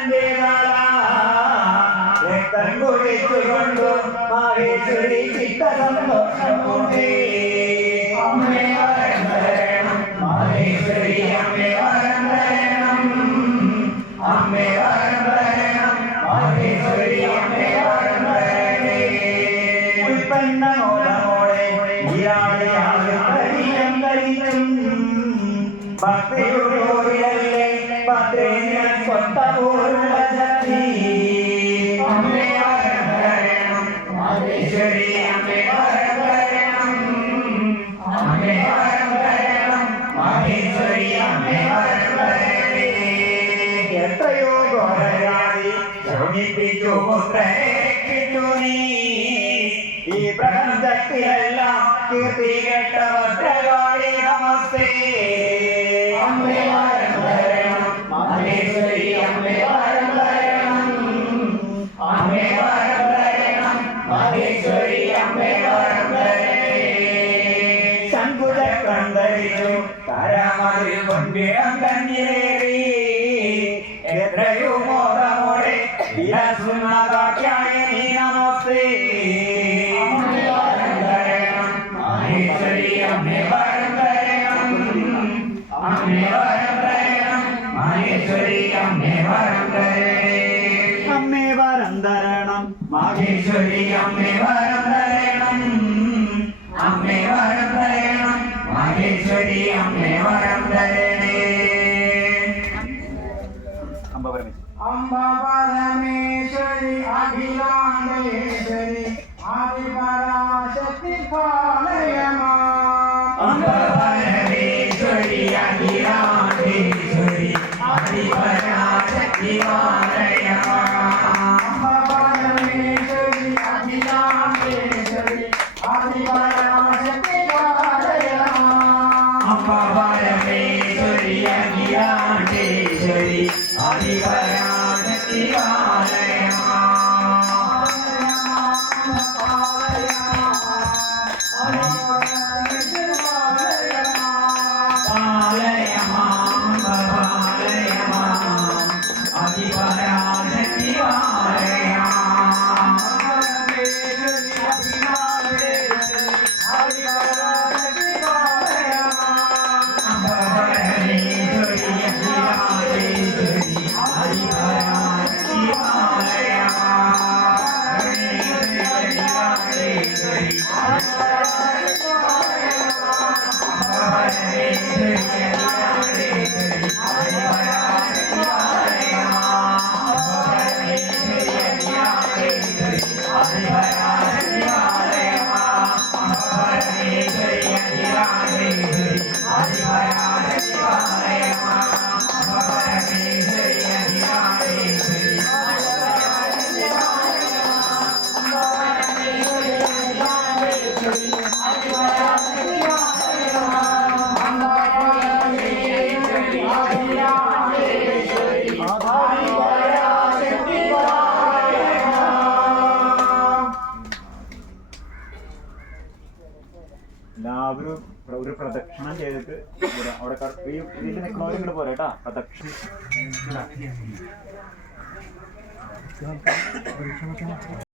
തന്റെ രക്തം കുടിച്ചുകൊണ്ടു മഹേശ്വരി ചിത്ത സന്തോഷമൂട്ടേ. അമ്മേ വരം തരണം മഹേശ്വരി, അമ്മേ വരം തരണം, അമ്മേ വരം തരണം മഹേശ്വരി, അമ്മേ വരം തരണേ. ഉൽപ്പന്നമോടെ പരിയം കരിച്ചും ഭക്തിയോടിയല്ലേ ഭദ്രേന കൊത്തപോലുള്ള ശക്തി. അമ്മേ വരം തരണം മഹേശ്വരി, അമ്മേ വരം തരണം, അമ്മേ വരം തരണം മഹേശ്വരി, അമ്മേ വരം തരണേ. എത്രയോ ഘോരജാതി ശോഭിപ്പിച്ചു പുത്രനെ രക്ഷിച്ചു നീ, ഈ പ്രപഞ്ചത്തിലെല്ലാം കീർത്തി കേട്ട ഭദ്രകാളി നമസ്തേ. അമ്മേ വരം തരണം മഹേശ്വരി, അമ്മേ വരം തരണം, അമ്മേ വരം തരണം മഹേശ്വരി, അമ്മേ വരം തരണേ. ശംഖുചക്രം ധരിച്ചു കരമതിൽ കൊണ്ടിടം തന്നിലേറി, എത്രയോ മോദമോടെ വിലസുന്ന കാർത്യായനി നമസ്തേ. അമ്മേ വരം തരണം മഹേശ്വരി, അമ്മേ വരം തരണം, അമ്മേ വരം തരണം മഹേശ്വരി, അമ്മേ വരം തരണേ. അമ്മേ വരം തരണം മഹേശ്വരി, അമ്മേ വരം തരണം, അമ്മേ വരം തരണം മഹേശ്വരി, അമ്മേ വരം തരണേ. അംബ പരമേശ്വരി അഖിലാണ്ടേശ്വരി ആദിപരാശക്തി പാലയമാ. അംബ പരമേശ്വരി അഖിലാണ്ടേശ്വരി ആദിപരാശക്തി പാലയമാ. അംബ പരമേശ്വരി അഖിലാണ്ടേശ്വരി ആദിപരാശക്തി പാലയമാ. അംബ പരമേശ്വരി അഖിലാണ്ടേശ്വരി ആദിപരാശക്തി പാലയമാ. എല്ലാവരും ഒരു പ്രദക്ഷിണം ചെയ്തിട്ട് അവിടെ ഇതിൽ നിൽക്കുന്നവരും ഇങ്ങോട്ട് പോരാ കേട്ടാ. പ്രദക്ഷിണം